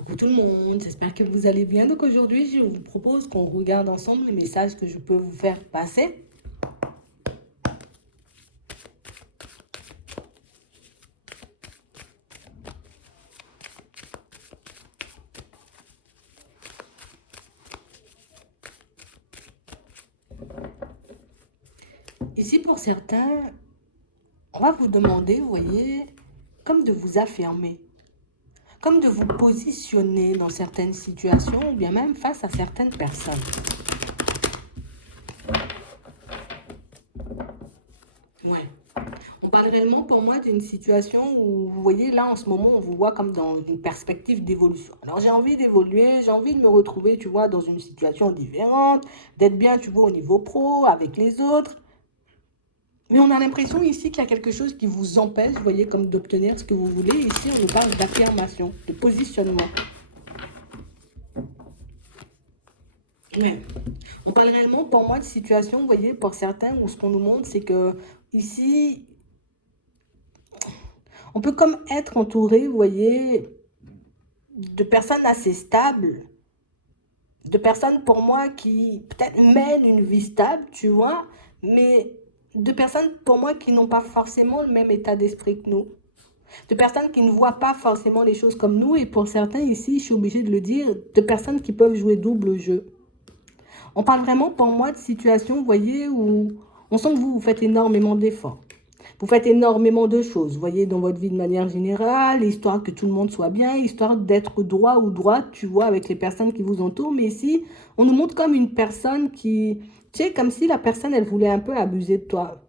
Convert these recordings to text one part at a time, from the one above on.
Coucou tout le monde, j'espère que vous allez bien. Donc aujourd'hui, je vous propose qu'on regarde ensemble les messages que je peux vous faire passer. Ici, pour certains, on va vous demander, vous voyez, comme de vous affirmer, comme de vous positionner dans certaines situations ou bien même face à certaines personnes. Ouais. On parle réellement pour moi d'une situation où, vous voyez, là en ce moment, on vous voit comme dans une perspective d'évolution. Alors j'ai envie d'évoluer, j'ai envie de me retrouver, tu vois, dans une situation différente, d'être bien, tu vois, au niveau pro, avec les autres. Mais on a l'impression ici qu'il y a quelque chose qui vous empêche, vous voyez, comme d'obtenir ce que vous voulez. Ici, on nous parle d'affirmation, de positionnement. Ouais. On parle réellement pour moi de situation, vous voyez, pour certains, où ce qu'on nous montre, c'est que ici, on peut comme être entouré, vous voyez, de personnes assez stables, de personnes pour moi qui peut-être mènent une vie stable, tu vois, mais de personnes pour moi qui n'ont pas forcément le même état d'esprit que nous. De personnes qui ne voient pas forcément les choses comme nous, et pour certains ici, je suis obligée de le dire, de personnes qui peuvent jouer double jeu. On parle vraiment pour moi de situations, vous voyez, où on sent que vous faites énormément d'efforts. Vous faites énormément de choses, vous voyez, dans votre vie de manière générale, histoire que tout le monde soit bien, histoire d'être droit ou droite, tu vois, avec les personnes qui vous entourent. Mais ici, on nous montre comme une personne qui, tu sais, comme si la personne, elle voulait un peu abuser de toi.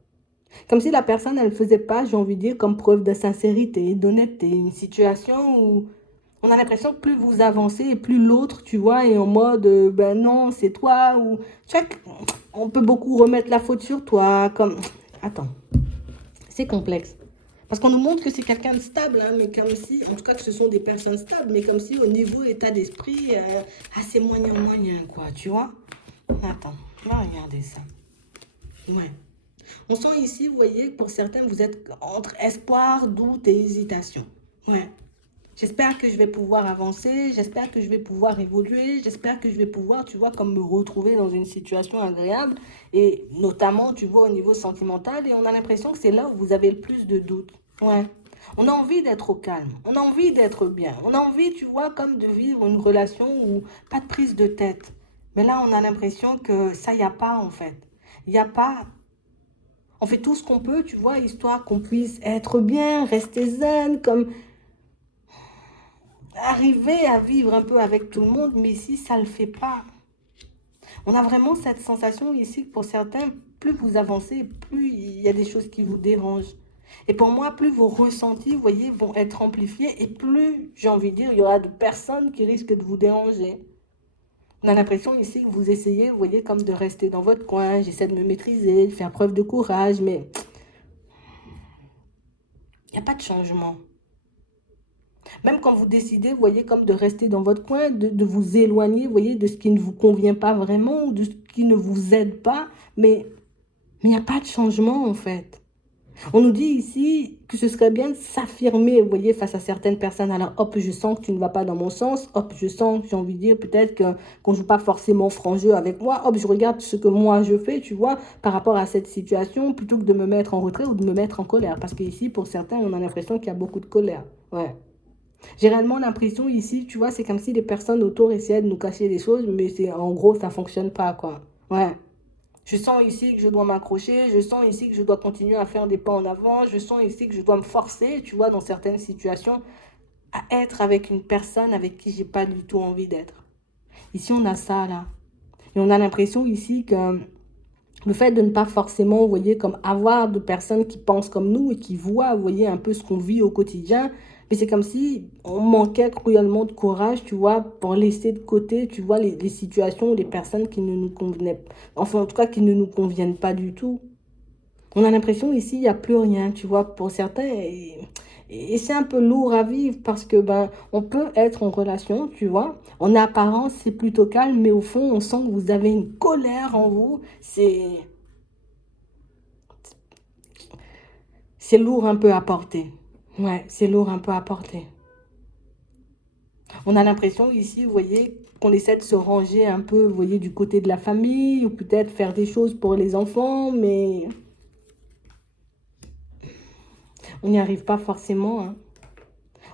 Comme si la personne, elle ne faisait pas, j'ai envie de dire, comme preuve de sincérité, d'honnêteté. Une situation où on a l'impression que plus vous avancez et plus l'autre, tu vois, est en mode, ben non, c'est toi. Ou, tu vois, on peut beaucoup remettre la faute sur toi. Comme, attends, c'est complexe. Parce qu'on nous montre que c'est quelqu'un de stable, hein, mais comme si, en tout cas que ce sont des personnes stables, mais comme si au niveau état d'esprit, c'est moyen, moyen, quoi, tu vois. Attends, on va regarder ça. Ouais. On sent ici, vous voyez, que pour certains, vous êtes entre espoir, doute et hésitation. Ouais. J'espère que je vais pouvoir avancer, j'espère que je vais pouvoir évoluer, j'espère que je vais pouvoir, tu vois, comme me retrouver dans une situation agréable, et notamment, tu vois, au niveau sentimental, et on a l'impression que c'est là où vous avez le plus de doutes. Ouais. On a envie d'être au calme, on a envie d'être bien, on a envie, tu vois, comme de vivre une relation où pas de prise de tête. Mais là, on a l'impression que ça, il n'y a pas, en fait. Il n'y a pas. On fait tout ce qu'on peut, tu vois, histoire qu'on puisse être bien, rester zen, comme arriver à vivre un peu avec tout le monde, mais ici, ça ne le fait pas. On a vraiment cette sensation ici que pour certains, plus vous avancez, plus il y a des choses qui vous dérangent. Et pour moi, plus vos ressentis, vous voyez, vont être amplifiés et plus, j'ai envie de dire, il y aura de personnes qui risquent de vous déranger. On a l'impression ici que vous essayez, vous voyez, comme de rester dans votre coin, j'essaie de me maîtriser, de faire preuve de courage, mais il n'y a pas de changement. Même quand vous décidez, vous voyez, comme de rester dans votre coin, de vous éloigner, vous voyez, de ce qui ne vous convient pas vraiment, ou de ce qui ne vous aide pas, mais il n'y a pas de changement en fait. On nous dit ici que ce serait bien de s'affirmer, vous voyez, face à certaines personnes. Alors, hop, je sens que tu ne vas pas dans mon sens. Hop, je sens, j'ai envie de dire, peut-être qu'on ne joue pas forcément franc jeu avec moi. Hop, je regarde ce que moi je fais, tu vois, par rapport à cette situation, plutôt que de me mettre en retrait ou de me mettre en colère. Parce qu'ici, pour certains, on a l'impression qu'il y a beaucoup de colère. Ouais. J'ai réellement l'impression ici, tu vois, c'est comme si les personnes autour essayaient de nous cacher des choses, mais c'est en gros, ça fonctionne pas, quoi. Ouais. Je sens ici que je dois m'accrocher, je sens ici que je dois continuer à faire des pas en avant, je sens ici que je dois me forcer, tu vois, dans certaines situations, à être avec une personne avec qui j'ai pas du tout envie d'être. Ici, on a ça, là. Et on a l'impression ici que le fait de ne pas forcément, vous voyez, comme avoir de personnes qui pensent comme nous et qui voient, vous voyez, un peu ce qu'on vit au quotidien, mais c'est comme si on manquait cruellement de courage, tu vois, pour laisser de côté, tu vois, les situations, les personnes qui ne nous convenaient, enfin, en tout cas, qui ne nous conviennent pas du tout. On a l'impression ici, il n'y a plus rien, tu vois, pour certains. Et c'est un peu lourd à vivre parce que ben, on peut être en relation, tu vois. En apparence, c'est plutôt calme, mais au fond, on sent que vous avez une colère en vous. C'est lourd un peu à porter. Ouais, c'est lourd un peu à porter. On a l'impression ici, vous voyez, qu'on essaie de se ranger un peu, vous voyez, du côté de la famille, ou peut-être faire des choses pour les enfants, mais on n'y arrive pas forcément, hein.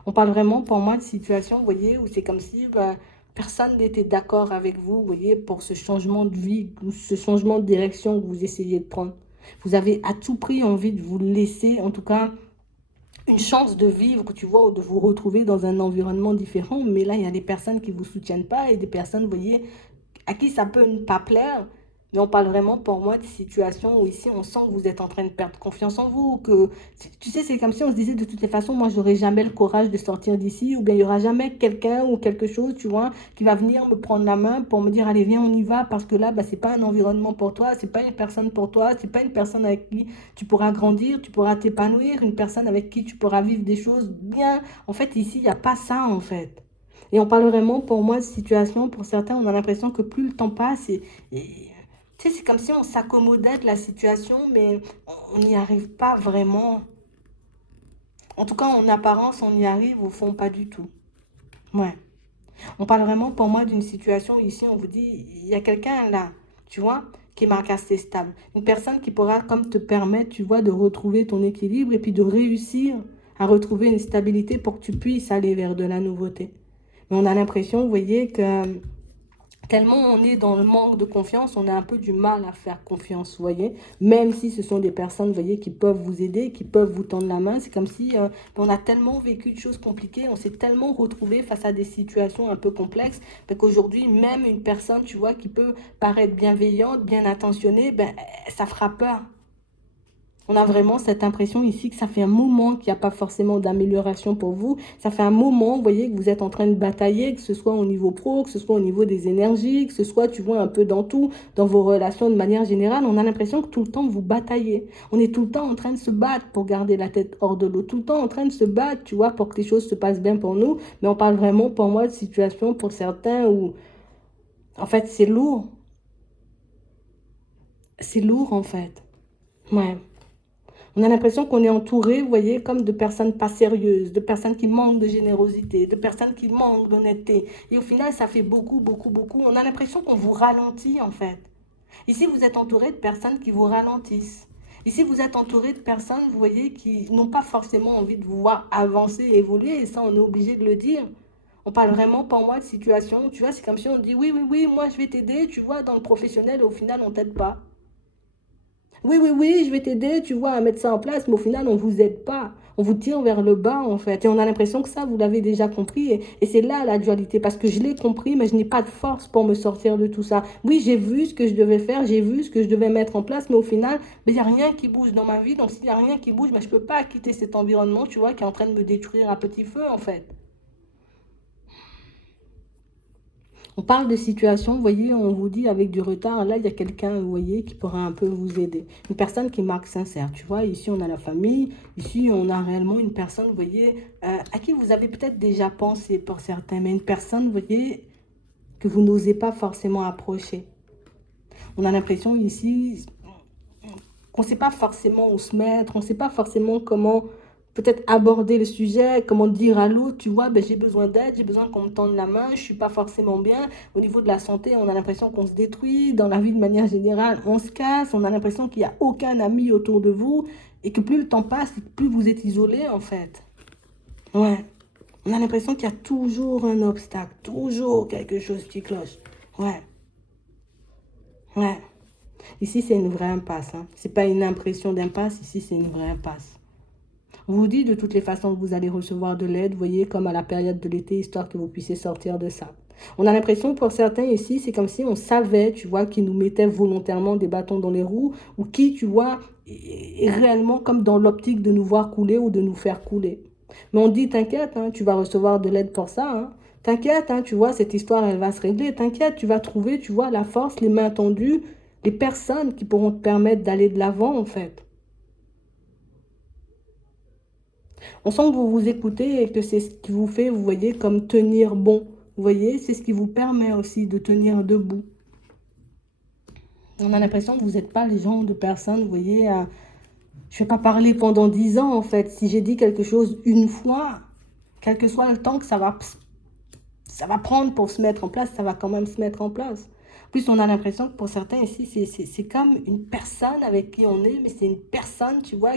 On parle vraiment, pour moi, de situation, vous voyez, où c'est comme si personne n'était d'accord avec vous, vous voyez, pour ce changement de vie, ou ce changement de direction que vous essayez de prendre. Vous avez à tout prix envie de vous laisser, en tout cas, une chance de vivre, tu vois, ou de vous retrouver dans un environnement différent. Mais là, il y a des personnes qui ne vous soutiennent pas et des personnes, vous voyez, à qui ça peut ne pas plaire. Mais on parle vraiment pour moi de situations où ici on sent que vous êtes en train de perdre confiance en vous, que tu sais, c'est comme si on se disait de toutes les façons, moi j'aurai jamais le courage de sortir d'ici, ou bien il y aura jamais quelqu'un ou quelque chose, tu vois, qui va venir me prendre la main pour me dire allez viens on y va, parce que là bah, c'est pas un environnement pour toi, c'est pas une personne pour toi, c'est pas une personne avec qui tu pourras grandir, tu pourras t'épanouir, une personne avec qui tu pourras vivre des choses bien. En fait ici il n'y a pas ça en fait. Et on parle vraiment, pour moi, de situation. Pour certains, on a l'impression que plus le temps passe, tu sais, c'est comme si on s'accommodait de la situation, mais on n'y arrive pas vraiment. En tout cas, en apparence, on y arrive, au fond, pas du tout. Ouais. On parle vraiment, pour moi, d'une situation, ici, on vous dit, il y a quelqu'un là, tu vois, qui est marqué assez stable. Une personne qui pourra, comme te permettre, tu vois, de retrouver ton équilibre et puis de réussir à retrouver une stabilité pour que tu puisses aller vers de la nouveauté. Mais on a l'impression, vous voyez, que tellement on est dans le manque de confiance, on a un peu du mal à faire confiance, vous voyez. Même si ce sont des personnes, vous voyez, qui peuvent vous aider, qui peuvent vous tendre la main. C'est comme si on a tellement vécu de choses compliquées, on s'est tellement retrouvé face à des situations un peu complexes, qu'aujourd'hui, même une personne, tu vois, qui peut paraître bienveillante, bien intentionnée, ben, ça fera peur. On a vraiment cette impression ici que ça fait un moment qu'il n'y a pas forcément d'amélioration pour vous. Ça fait un moment, vous voyez, que vous êtes en train de batailler, que ce soit au niveau pro, que ce soit au niveau des énergies, que ce soit, tu vois, un peu dans tout, dans vos relations de manière générale. On a l'impression que tout le temps, vous bataillez. On est tout le temps en train de se battre pour garder la tête hors de l'eau. Tout le temps en train de se battre, tu vois, pour que les choses se passent bien pour nous. Mais on parle vraiment, pour moi, de situations pour certains où, en fait, c'est lourd. C'est lourd, en fait. Ouais. On a l'impression qu'on est entouré, vous voyez, comme de personnes pas sérieuses, de personnes qui manquent de générosité, de personnes qui manquent d'honnêteté. Et au final, ça fait beaucoup, beaucoup, beaucoup. On a l'impression qu'on vous ralentit, en fait. Ici, vous êtes entouré de personnes qui vous ralentissent. Ici, vous êtes entouré de personnes, vous voyez, qui n'ont pas forcément envie de vous voir avancer, évoluer. Et ça, on est obligé de le dire. On parle vraiment, pour moi, de situation. Tu vois, c'est comme si on dit, oui, oui, oui, moi, je vais t'aider, tu vois, dans le professionnel, et au final, on t'aide pas. Oui, oui, oui, je vais t'aider, tu vois, à mettre ça en place, mais au final, on ne vous aide pas. On vous tire vers le bas, en fait. Et on a l'impression que ça, vous l'avez déjà compris. Et c'est là la dualité, parce que je l'ai compris, mais je n'ai pas de force pour me sortir de tout ça. Oui, j'ai vu ce que je devais faire, j'ai vu ce que je devais mettre en place, mais au final, il n'y a rien qui bouge dans ma vie. Donc, s'il n'y a rien qui bouge, je ne peux pas quitter cet environnement, tu vois, qui est en train de me détruire à petit feu, en fait. On parle de situation, vous voyez, on vous dit avec du retard, là, il y a quelqu'un, vous voyez, qui pourra un peu vous aider. Une personne qui marque sincère, tu vois, ici, on a la famille, ici, on a réellement une personne, vous voyez, à qui vous avez peut-être déjà pensé pour certains, mais une personne, vous voyez, que vous n'osez pas forcément approcher. On a l'impression ici qu'on ne sait pas forcément où se mettre, on ne sait pas forcément comment peut-être aborder le sujet, comment dire à l'autre, tu vois, ben, j'ai besoin d'aide, j'ai besoin qu'on me tende la main, je ne suis pas forcément bien. Au niveau de la santé, on a l'impression qu'on se détruit, dans la vie de manière générale, on se casse, on a l'impression qu'il n'y a aucun ami autour de vous, et que plus le temps passe, plus vous êtes isolé en fait. Ouais, on a l'impression qu'il y a toujours un obstacle, toujours quelque chose qui cloche. Ouais, ouais. Ici, c'est une vraie impasse. Hein. Ce n'est pas une impression d'impasse, ici, c'est une vraie impasse. On vous dit de toutes les façons que vous allez recevoir de l'aide, vous voyez, comme à la période de l'été, histoire que vous puissiez sortir de ça. On a l'impression pour certains ici, c'est comme si on savait, tu vois, qu'ils nous mettaient volontairement des bâtons dans les roues, ou qui, tu vois, est réellement comme dans l'optique de nous voir couler ou de nous faire couler. Mais on dit, t'inquiète, hein, tu vas recevoir de l'aide pour ça. Hein. T'inquiète, hein, tu vois, cette histoire, elle va se régler. T'inquiète, tu vas trouver, tu vois, la force, les mains tendues, les personnes qui pourront te permettre d'aller de l'avant, en fait. On sent que vous vous écoutez et que c'est ce qui vous fait, vous voyez, comme tenir bon. Vous voyez, c'est ce qui vous permet aussi de tenir debout. On a l'impression que vous n'êtes pas les gens de personnes, vous voyez, je ne vais pas parler pendant 10 ans en fait. Si j'ai dit quelque chose une fois, quel que soit le temps que ça va ça va prendre pour se mettre en place, ça va quand même se mettre en place. En plus, on a l'impression que pour certains ici, c'est comme une personne avec qui on est, mais c'est une personne, tu vois,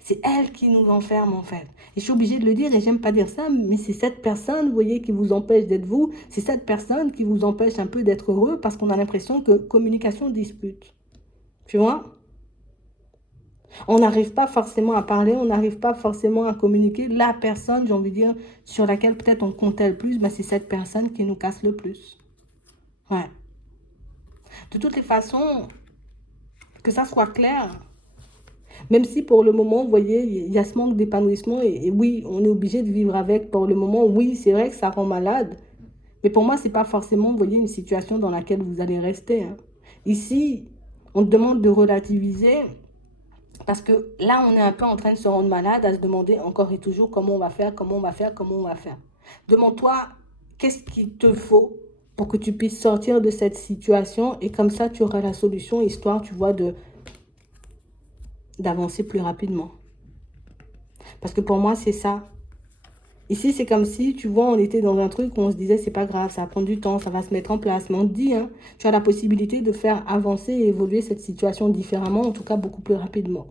c'est elle qui nous enferme en fait. Et je suis obligée de le dire et j'aime pas dire ça, mais c'est cette personne, vous voyez, qui vous empêche d'être vous, c'est cette personne qui vous empêche un peu d'être heureux parce qu'on a l'impression que communication dispute. Tu vois? On n'arrive pas forcément à parler, on n'arrive pas forcément à communiquer. La personne, j'ai envie de dire, sur laquelle peut-être on comptait le plus, ben c'est cette personne qui nous casse le plus. Ouais. De toutes les façons, que ça soit clair, même si pour le moment, vous voyez, il y a ce manque d'épanouissement et oui, on est obligé de vivre avec pour le moment. Oui, c'est vrai que ça rend malade, mais pour moi, c'est pas forcément, vous voyez, une situation dans laquelle vous allez rester. Hein. Ici, on te demande de relativiser parce que là, on est un peu en train de se rendre malade, à se demander encore et toujours comment on va faire, comment on va faire, comment on va faire. Demande-toi, qu'est-ce qu'il te faut pour que tu puisses sortir de cette situation et comme ça, tu auras la solution, histoire, tu vois, d'avancer plus rapidement. Parce que pour moi, c'est ça. Ici, c'est comme si, tu vois, on était dans un truc où on se disait, c'est pas grave, ça va prendre du temps, ça va se mettre en place. Mais on te dit, hein, tu as la possibilité de faire avancer et évoluer cette situation différemment, en tout cas beaucoup plus rapidement.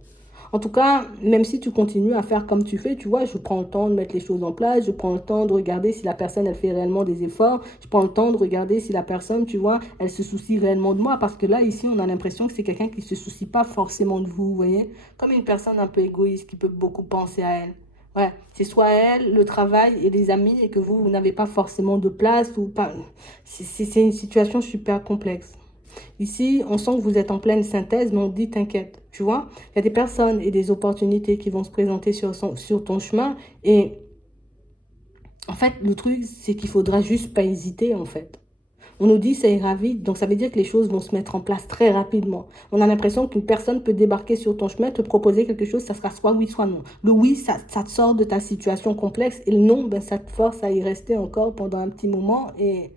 En tout cas, même si tu continues à faire comme tu fais, tu vois, je prends le temps de mettre les choses en place, je prends le temps de regarder si la personne, elle fait réellement des efforts, je prends le temps de regarder si la personne, tu vois, elle se soucie réellement de moi, parce que là, ici, on a l'impression que c'est quelqu'un qui ne se soucie pas forcément de vous, vous voyez, comme une personne un peu égoïste qui peut beaucoup penser à elle. Ouais, c'est soit elle, le travail et les amis, et que vous n'avez pas forcément de place, ou pas. C'est une situation super complexe. Ici, on sent que vous êtes en pleine synthèse, mais on dit t'inquiète, tu vois. Il y a des personnes et des opportunités qui vont se présenter sur ton chemin. Et en fait, le truc, c'est qu'il faudra juste pas hésiter, en fait. On nous dit ça ira vite, donc ça veut dire que les choses vont se mettre en place très rapidement. On a l'impression qu'une personne peut débarquer sur ton chemin, te proposer quelque chose, ça sera soit oui, soit non. Le oui, ça te sort de ta situation complexe, et le non, ben, ça te force à y rester encore pendant un petit moment. Et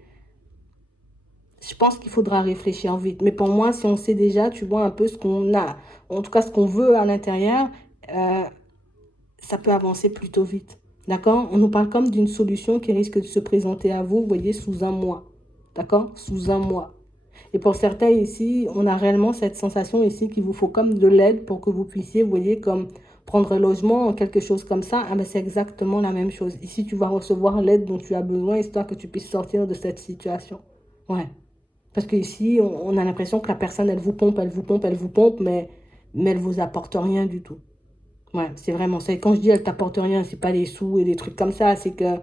je pense qu'il faudra réfléchir vite. Mais pour moi, si on sait déjà, tu vois, un peu ce qu'on a, en tout cas ce qu'on veut à l'intérieur, euh, ça peut avancer plutôt vite. D'accord? On nous parle comme d'une solution qui risque de se présenter à vous, vous voyez, sous un mois. D'accord? Sous un mois. Et pour certains ici, on a réellement cette sensation ici qu'il vous faut comme de l'aide pour que vous puissiez, vous voyez, comme prendre un logement, quelque chose comme ça. Ah ben c'est exactement la même chose. Ici, tu vas recevoir l'aide dont tu as besoin, histoire que tu puisses sortir de cette situation. Ouais. Parce qu'ici, on a l'impression que la personne, elle vous pompe, elle vous pompe, elle vous pompe, mais elle vous apporte rien du tout. Ouais, c'est vraiment ça. Et quand je dis elle t'apporte rien, c'est pas des sous et des trucs comme ça, c'est que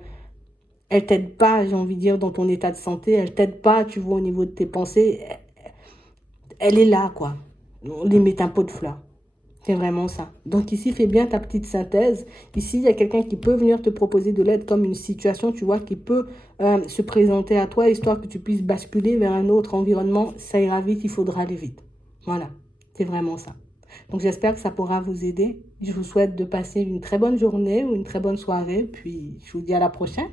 elle t'aide pas, j'ai envie de dire, dans ton état de santé, elle t'aide pas, tu vois, au niveau de tes pensées. Elle est là, quoi. On lui met un pot de fleurs. C'est vraiment ça. Donc ici, fais bien ta petite synthèse. Ici, il y a quelqu'un qui peut venir te proposer de l'aide comme une situation, tu vois, qui peut se présenter à toi, histoire que tu puisses basculer vers un autre environnement. Ça ira vite, il faudra aller vite. Voilà, c'est vraiment ça. Donc j'espère que ça pourra vous aider. Je vous souhaite de passer une très bonne journée ou une très bonne soirée. Puis je vous dis à la prochaine.